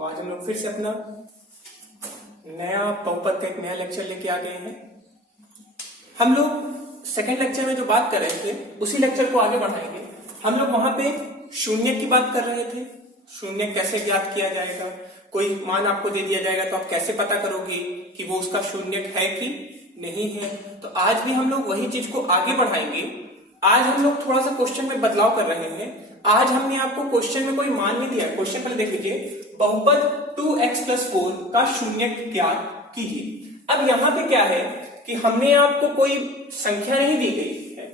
तो आज हम लोग फिर से अपना नया बहुपद का एक नया लेक्चर लेके आ गए हैं। हम लोग सेकंड लेक्चर में जो बात कर रहे थे उसी लेक्चर को आगे बढ़ाएंगे। हम लोग वहां पे शून्य की बात कर रहे थे, शून्य कैसे ज्ञात किया जाएगा, कोई मान आपको दे दिया जाएगा तो आप कैसे पता करोगे कि वो उसका शून्य है कि नहीं है। तो आज भी हम लोग वही चीज को आगे बढ़ाएंगे। आज हम लोग थोड़ा सा क्वेश्चन में बदलाव कर रहे हैं। आज हमने आपको क्वेश्चन में कोई मान नहीं दिया। क्वेश्चन पहले देख लीजिए, बहुपद 2x + 4 का शून्य ज्ञात कीजिए। अब यहाँ पे क्या है कि हमने आपको कोई संख्या नहीं दी गई है,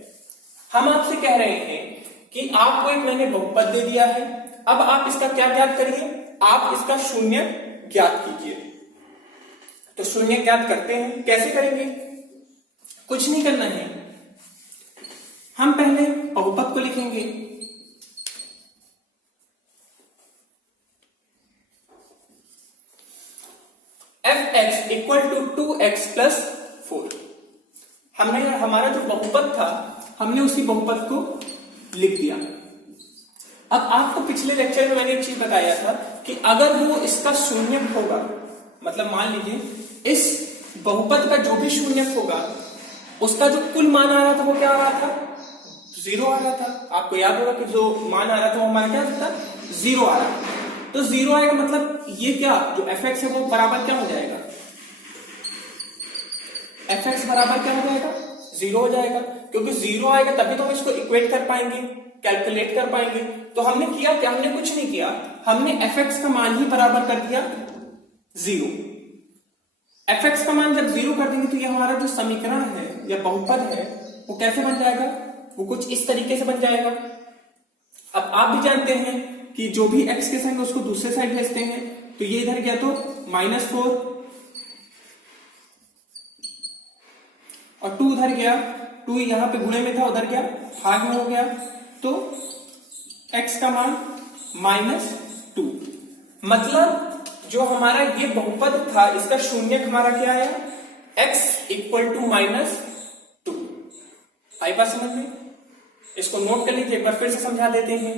हम आपसे कह रहे हैं कि आपको एक मैंने बहुपद दे दिया है, अब आप इसका क्या ज्ञात करिए, आप इसका शून्य ज्ञात कीजिए। तो शून्य ज्ञात करते हैं, कैसे करेंगे, कुछ नहीं करना है। हम पहले बहुपद को लिखेंगे, fx = 2x + 4। हमने हमारा जो बहुपद था हमने उसी बहुपद को लिख दिया। अब आपको पिछले लेक्चर में मैंने एक चीज बताया था कि अगर वो इसका शून्य होगा, मतलब मान लीजिए इस बहुपद का जो भी शून्य होगा उसका जो कुल मान आ रहा था वो क्या आ रहा था, 0 आ रहा था। आपको याद होगा कि जो मान आ रहा था वो हमारा क्या था, 0 आ रहा था। तो 0 आएगा मतलब ये क्या, जो fx है वो बराबर क्या हो जाएगा, fx बराबर क्या हो जाएगा, 0 हो जाएगा। क्योंकि 0 आएगा तभी तो हम इसको इक्वेट कर पाएंगे, कैलकुलेट कर पाएंगे। तो हमने किया क्या, हमने कुछ नहीं किया, हमने fx का मान ही बराबर कर दिया 0। fx का मान जब 0 कर देंगे तो ये हमारा जो समीकरण है या बहुपद है वो कैसे बन जाएगा, वो कुछ इस तरीके से बन जाएगा। अब आप भी जानते हैं कि जो भी x के संग उसको दूसरे साइड भेजते हैं, तो ये इधर गया तो -4 और 2 उधर गया, 2 यहां पे गुणे में था उधर गया भाग में हो गया, तो x का मान -2। मतलब जो हमारा ये बहुपद था इसका शून्य हमारा क्या है, x = -2। आई बात समझ में, इसको नोट कर लीजिए, एक बार फिर से समझा देते हैं।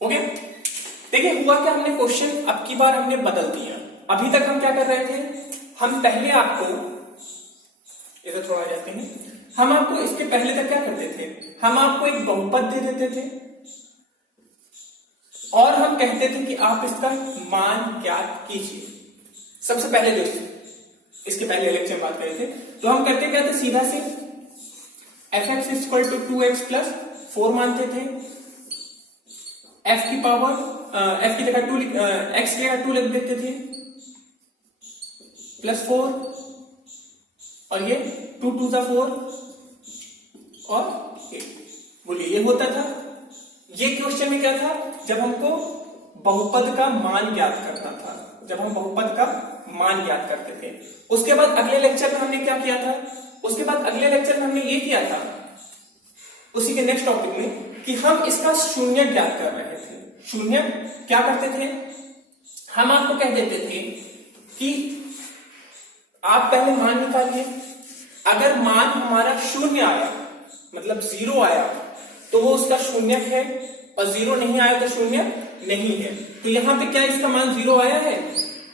ओके, देखिए हुआ क्या, हमने क्वेश्चन अब की बार हमने बदल दिया। अभी तक हम क्या कर रहे थे, हम पहले आपको इधर थोड़ा जाते हैं, हम आपको इसके पहले तक क्या करते थे, हम आपको एक बहुपद दे देते थे और हम कहते थे कि आप इसका मान ज्ञात कीजिए। सबसे पहले जो इसके पहले लेक्चर में बात कर रहे थे तो हम करते क्या थे, सीधा से fx = 2x + 4 मानते थे। f की जगह 2 x की जगह 2 लिख देते थे +4 और ये 2 × 2 = 4 और 8। बोलिए ये होता था। ये क्वेश्चन में क्या था, जब हमको बहुपद का मान ज्ञात करना था, जब हम बहुपद का मान ज्ञात करते थे। उसके बाद अगले लेक्चर में हमने क्या किया था, उसके बाद अगले लेक्चर में हमने ये किया था उसी के नेक्स्ट टॉपिक में कि हम इसका शून्य ज्ञात कर रहे थे। शून्य क्या करते थे, हम आपको कह देते थे कि आप पहले मान निकालिए, अगर मान हमारा शून्य आया मतलब 0 आया तो वो उसका शून्य है, और 0 नहीं आया तो शून्य नहीं है। तो यहां पे क्या इसका मान 0 आया है,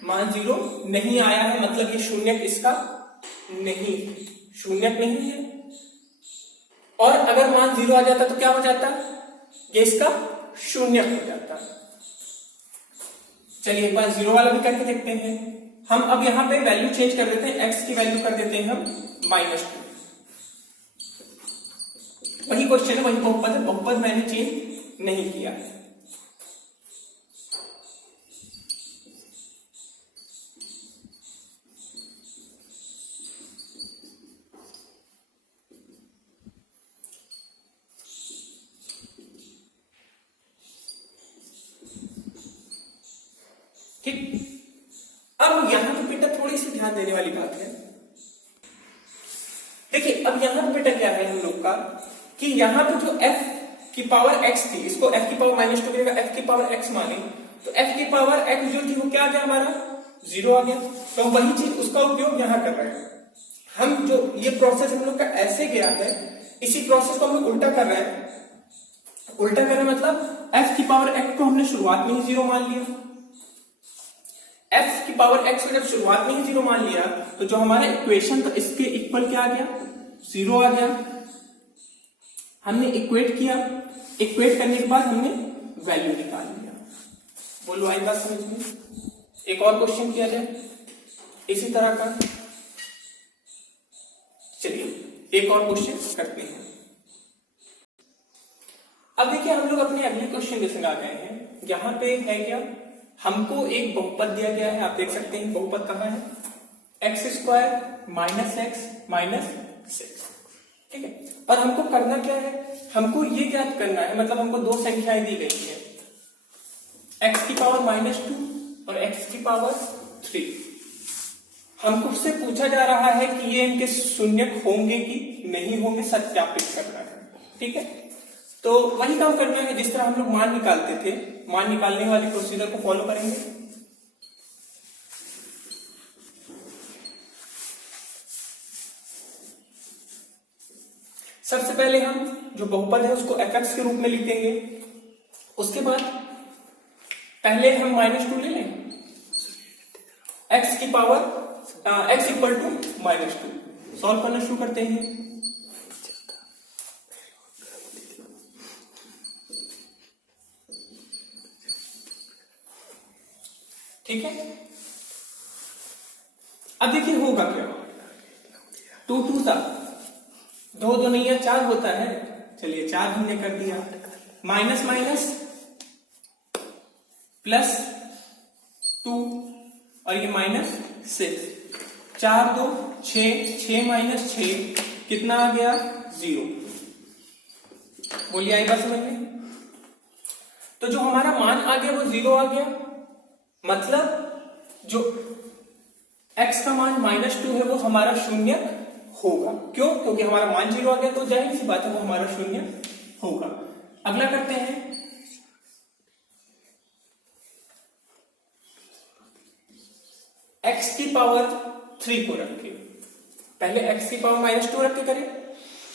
मान 0 नहीं आया है, मतलब ये शून्य इसका नहीं, शून्य नहीं है। और अगर मान 0 आ जाता तो क्या हो जाता, ये इसका शून्य हो जाता। चलिए एक बार 0 वाला भी करके देखते हैं। हम अब यहां पे वैल्यू चेंज कर देते हैं, x की वैल्यू कर देते हैं हम -2। वही क्वेश्चन है, वही बहुपद है, बहुपद मैंने चेंज नहीं किया। ठीक, अब यहां पे बेटा थोड़ी सी ध्यान देने वाली बात है। देखिए अब यहां पे बेटा क्या है हम लोग का कि यहां पे जो f की पावर x थी, इसको f की पावर -2 की जगह f की पावर x माने, तो f की पावर x जो थी वो क्या आ गया, हमारा 0 आ गया। तो वही चीज उसका उपयोग यहां कर रहे हैं हम। जो ये प्रोसेस हम लोग का ऐसे गया है, इसी प्रोसेस को हम लोग उल्टा कर रहे हैं। उल्टा कर रहे मतलब f की पावर x को हमने शुरुआत में ही जीरो मान लिया। f की पावर x को जब शुरुआत में ही जीरो मान लिया तो जो हमारा इक्वेशन था इसके इक्वल क्या आ गया, जीरो आ गया। हमने इक्वेट किया, इक्वेट करने के बाद हमने वैल्यू निकाल लिया। बोलो आई बात समझ में? एक और क्वेश्चन किया जाए इसी तरह का। चलिए एक और क्वेश्चन करते हैं। अब देखिए हम लोग अपने अगले क्वेश्चन के संग आ गए हैं। यहां पे है क्या, हमको एक बहुपद दिया गया है, आप देख सकते हैं बहुपद कहां है, x square minus x minus six, ठीक है। और हमको करना क्या है, हमको ये ज्ञात करना है, मतलब हमको दो संख्याएं दी गई है, एक्स की पावर -2 और एक्स की पावर 3। हमको से पूछा जा रहा है कि ये इनके शून्यक होंगे कि नहीं होंगे, सत्यापित करना है, ठीक है। तो वही काम करना है जिस तरह हम लोग मान निकालते थे, मान निकालने वाले प्रोसीजर को फॉलो करेंगे। सबसे पहले हम जो बहुपद है उसको fx के रूप में लिख देंगे। उसके बाद पहले हम -2 ले लें, x की power x equal to -2 solve करना शुरू करते हैं। ठीक है, अब देखिए होगा क्या, 2 2 सा 2 2 नहीं है 4 होता है। चलिए 4 हमने कर दिया, माइनस माइनस प्लस 2 और ये -6, 4 2 6, 6 माइनस 6 कितना आ गया, 0। बोलिए आई बात समझ में? तो जो हमारा मान आ गया वो 0 आ गया, मतलब जो x का मान -2 है वो हमारा शून्य होगा। क्यों? क्योंकि हमारा मान 0 आ गया, तो जाहिर सी बात है वो हमारा शून्य होगा। अगला करते हैं, x की पावर 3 को रख के, पहले x की पावर -2 रख के करें,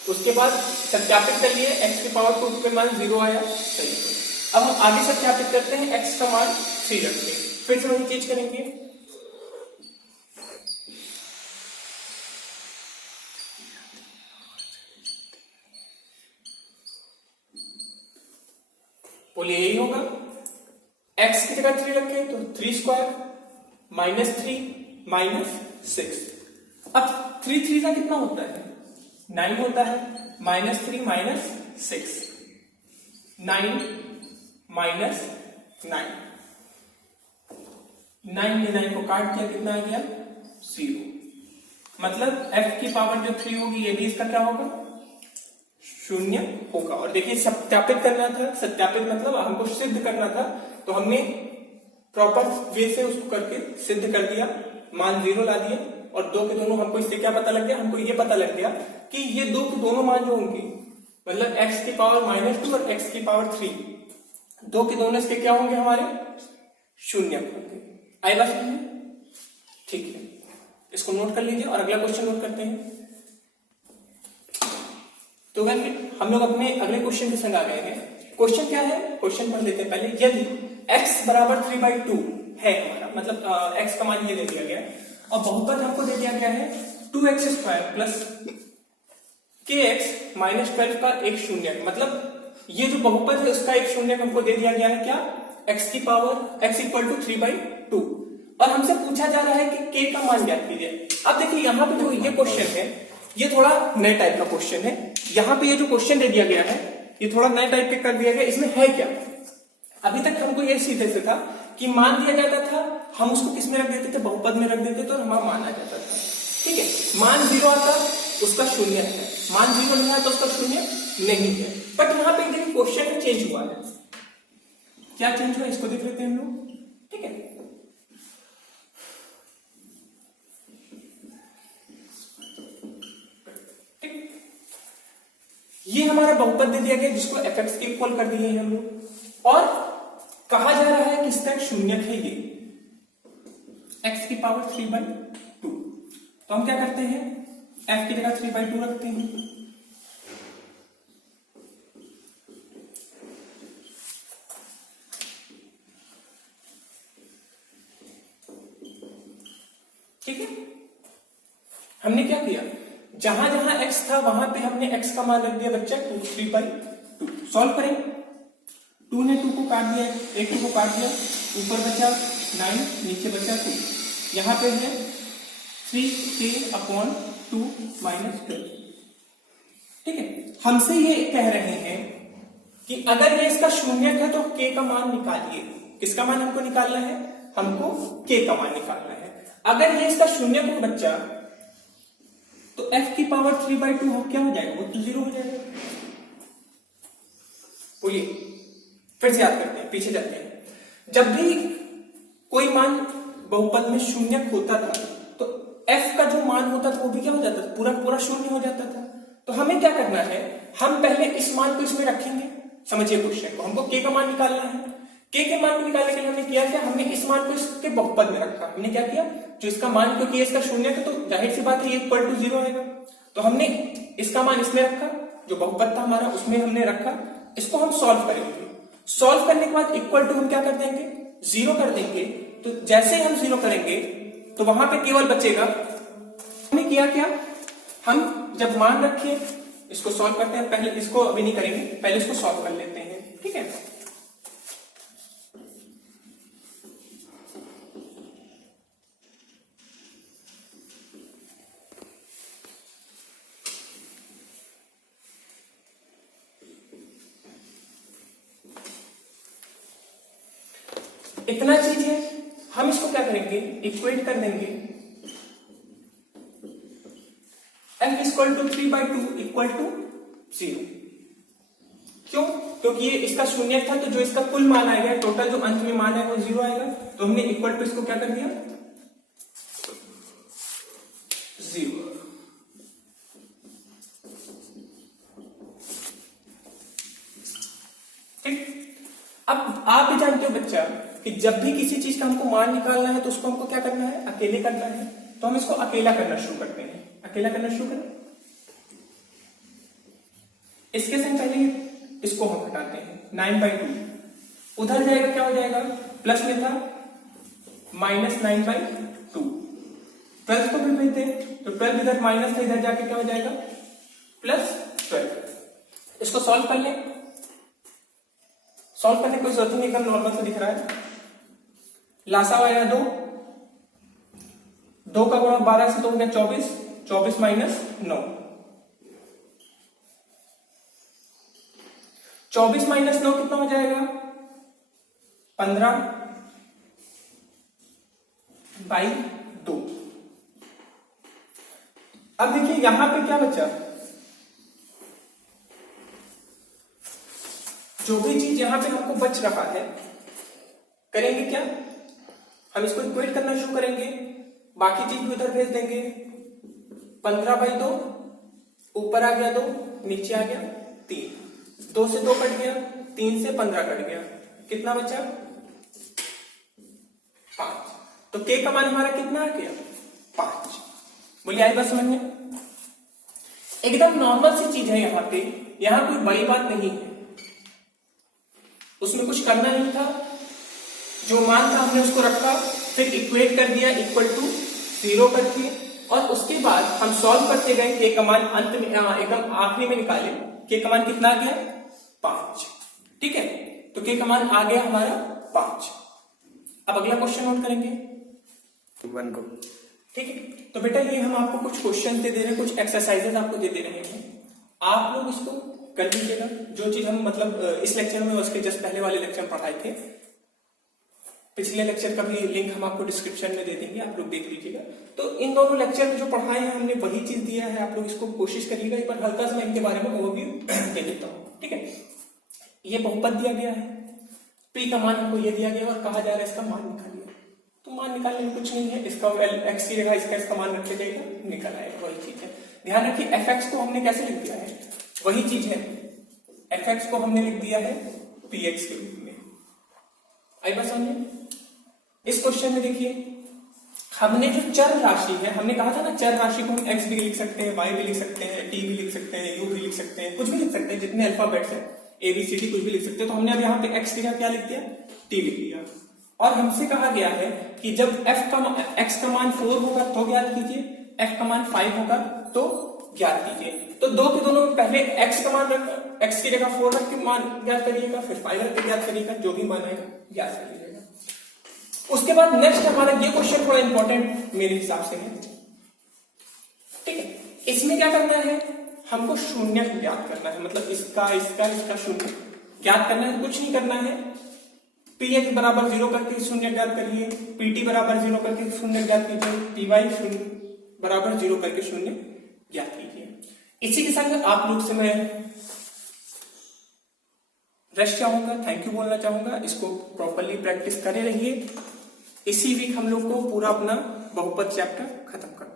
उसके बाद सत्यापित कर लिए, x की पावर 2 पे मान 0 आया, सही। अब हम आगे सत्यापित करते हैं, x का मान 3 रखते हैं, फिर से वही चीज करेंगे। बोलिए यही होगा, x की जगह 3 रखें तो 3 स्क्वायर -3 -6। अब 3 3 का कितना होता है, 9 होता है, -3 -6 9 -9 9 में 9 को काट दिया, कितना आ गया, 0। मतलब f की पावर जो 3 होगी ये भी इसका क्या होगा, शून्य होगा। और देखिए सत्यापित करना था, सत्यापित मतलब हमको सिद्ध करना था, तो हमने प्रॉपर वे से उसको करके सिद्ध कर दिया, मान 0 ला दिए, और दो के दोनों हमको इससे क्या पता लग गया, हमको ये पता लग गया कि ये दो के दोनों मान जो होंगे, मतलब x की पावर -2 और x की पावर 3, दो के दोनों इसके क्या होंगे, हमारे शून्य होंगे। आई बात समझ में? ठीक है, इसको नोट कर लीजिए और अगला क्वेश्चन नोट करते हैं। तो हम लोग अपने अगले क्वेश्चन के संग आ गए हैं। क्वेश्चन क्या है, क्वेश्चन पढ़ लेते हैं पहले। यदि x बराबर 3/2 है हमारा, मतलब x का मान ये दे दिया गया है, और बहुपद हमको दे दिया गया है 2x² प्लस kx -12 का एक शून्य, मतलब ये जो बहुपद है उसका एक शून्य हमको दे दिया गया है, क्या, x की पावर x इक्वल टू 3/2, और हमसे पूछा जा रहा है कि k का मान ज्ञात कीजिए। अब देखिए यहाँ पे जो ये क्वेश्चन है ये थोड़ा नए टाइप का क्वेश्चन है। यहाँ पे ये जो क्वेश्चन दे दिया गया है ये थोड़ा नए टाइप के कर दिया गया। इसमें है क्या, अभी तक हमको ये सीधे से था कि मान दिया जाता था, हम उसको किस में रख देते थे, बहुपद में रख देते थे, और हमारा मान आ जाता था, ठीक है। मान 0 आता उसका शून्य है, मान 0 नहीं आता उसका शून्य नहीं है। बट यहाँ पे देखिए क्वेश्चन में चेंज हुआ है, क्या चेंज हुआ इसको देख लेते हैं हम लोग, ठीक है। ये हमारा बहुपद दे दिया गया जिसको fx के इक्वल कर दिए हैं हम लोग, और कहा जा रहा है कि इसका एक शून्यक है ये x की पावर 3/2। तो हम क्या करते हैं, f की जगह 3/2 रखते हैं, हमने क्या किया, जहां जहां x था वहां पे हमने x का मान रख दिया बच्चा 3/2। सॉल्व करें, 2 ने 2 को काट दिया, 2 को काट दिया, ऊपर बचा 9, नीचे बचा 2, यहाँ पे है 3k/2 - 12। ठीक है, हमसे ये कह रहे हैं कि अगर ये इसका शून्यक है तो k का मान निकालिए। किसका मान हमको निकालना है, हमको k का मान निकालना है। अगर ये इसका शून्यक हो बच्चा तो f की पावर 3/2 हो क्या हो जाएगा, वो तो 0 हो जाएगा। बोलिए, फिर से याद करते हैं, पीछे चलते हैं। जब भी कोई मान बहुपद में शून्यक होता था तो f का जो मान होता था वो भी क्या हो जाता था, पूरा पूरा शून्य हो जाता था। तो हमें क्या करना है, हम पहले इस मान को इसमें रखेंगे। समझिए क्वेश्चन को, हमको k का मान निकालना है। k के मान को निकालने के लिए हमने किया क्या, हमने इस मान को इसके बहुपद में रखा। हमने क्या किया, जो इसका मान, क्योंकि इसका शून्य है तो जाहिर सी बात है ये इक्वल टू 0 आएगा, तो हमने इसका मान इसमें रखा, जो बहुपद था हमारा उसमें हमने रखा। इसको हम सॉल्व करेंगे। सॉल्व करने के बाद इक्वल टू हम क्या कर देंगे, 0 कर देंगे। तो जैसे ही हम 0 करेंगे तो वहां पे केवल बचेगा, हमने किया क्या, हम जब मान रखे इसको सॉल्व करते हैं। पहले इसको अभी नहीं करेंगे, पहले इसको सॉल्व कर लेते हैं। ठीक है, इतना चीज है, हम इसको क्या करेंगे, इक्वेट कर देंगे। f equal to 3/2 equal to 0। क्यों, क्योंकि ये इसका शून्य था तो जो इसका कुल मान आएगा, टोटल जो अंत में मान है वो 0 आएगा। तो हमने इक्वल टू इसको क्या कर दिया, 0। ठीक, अब आप भी जानते हो बच्चा कि जब भी किसी चीज का हमको मान निकालना है तो उसको हमको क्या करना है, अकेले करना है। तो हम इसको अकेला करना शुरू करते हैं। अकेला करना शुरू करें, इसके से पहले इसको हम हटाते हैं। 9/2 उधर जाएगा, क्या हो जाएगा, प्लस में था -9/2। 12 को भी भेजते हैं तो 12 इधर माइनस था, इधर जाके क्या हो जाएगा, +12। इसको सॉल्व कर लें। सॉल्व करने की कोई जरूरत नहीं, एकदम नॉर्मल से दिख रहा है। लासा आया 2, 2 का गुणा 12 से तो हो गया 24, 24 - 9, 24 - 9 कितना हो जाएगा, 15/2। अब देखिए यहां पे क्या बचा, जो भी चीज यहां पे हमको बच रहा है, करेंगे क्या, हम इसको इक्वेट करना शुरू करेंगे। बाकी चीज भी उधर भेज देंगे। 15/2 ऊपर आ गया 2, नीचे आ गया 3, 2 से 2 कट गया, 3 से 15 कट गया, कितना बचा, 5। तो k का मान हमारा कितना आ गया, 5। बोलिए आई बात समझ में, एकदम नॉर्मल सी चीज है। यहाँ पे यहां कोई बड़ी बात नहीं है, उसमें कुछ करना नहीं था। जो मान था हमने उसको रखा, फिर इक्वेट कर दिया इक्वल टू 0 करके, और उसके बाद हम सॉल्व करते गए। k का मान अंत में एकदम आखिरी में निकाले, k का मान कितना आ गया, 5। ठीक है, तो k का मान आ गया हमारा 5। अब अगला क्वेश्चन नोट करेंगे 1 को। ठीक है, तो बेटा ये हम आपको कुछ क्वेश्चन दे रहे हैं, कुछ एक्सरसाइजेस आपको दे रहे हैं, आप लोग इसको कर लीजिएगा। जो चीज हम मतलब इस लेक्चर में उसके जस्ट पहले वाले लेक्चर में पढ़ाए थे, पिछले लेक्चर का भी लिंक हम आपको डिस्क्रिप्शन में दे देंगे, आप लोग देख लीजिएगा। तो इन दोनों लेक्चर में जो पढ़ाए हैं हमने वही चीज दिया है, आप लोग इसको कोशिश करिएगा। एक बार हल्का सा मैं इनके बारे में ओवरव्यू दे देता हूँ। ठीक है, ये बहुपद दिया गया है, p का मान हमको ये दिया गया और कहा जा रहा है इसका मान निकालिए। तो मान निकालने में कुछ नहीं है, इसका x की जगह इसका मान रख जाएगा, निकल आएगा, वही चीज है। ध्यान रखिए fx को हमने कैसे लिख दिया है, वही चीज है, fx को हमने लिख दिया है px के रूप में। आई बात समझे। इस क्वेश्चन में देखिए हमने जो चर राशि है, हमने कहा था ना चर राशि को हम x भी लिख सकते हैं, y भी लिख सकते हैं, t भी लिख सकते हैं, u भी लिख सकते हैं, कुछ भी लिख सकते हैं, जितने अल्फाबेट्स हैं a b c d कुछ भी लिख सकते हैं। तो हमने अब यहाँ पे x की जगह क्या लिख दिया, t लिख दिया। और हमसे कहा गया है कि जब x का मान 4 होगा तो ज्ञात कीजिए, f का मान 5 होगा तो ज्ञात कीजिए। तो दो के दोनों में पहले x का मान रख, x की जगह 4 रख के मान ज्ञात करिएगा, फिर 5 रख के ज्ञात करिएगा, जो भी मान आएगा ज्ञात कर लीजिएगा। उसके बाद नेक्स्ट हमारा ये क्वेश्चन थोड़ा इंपॉर्टेंट मेरे हिसाब से है, ठीक है। इसमें क्या करना है, हमको शून्य ज्ञात करना है, मतलब इसका इसका इसका शून्य ज्ञात करना है। कुछ नहीं करना है, px बराबर 0 करके शून्य ज्ञात करिए, pt बराबर 0 करके शून्य ज्ञात कीजिए, py बराबर 0 करके शून्य ज्ञात कीजिए। इसी के संग आप लोग से मैं रेस्ट चाहूंगा, थैंक यू बोलना चाहूंगा। इसको प्रॉपरली प्रैक्टिस करे रहिए। इसी वीक हम लोग को पूरा अपना बहुपद चैप्टर खत्म करना है।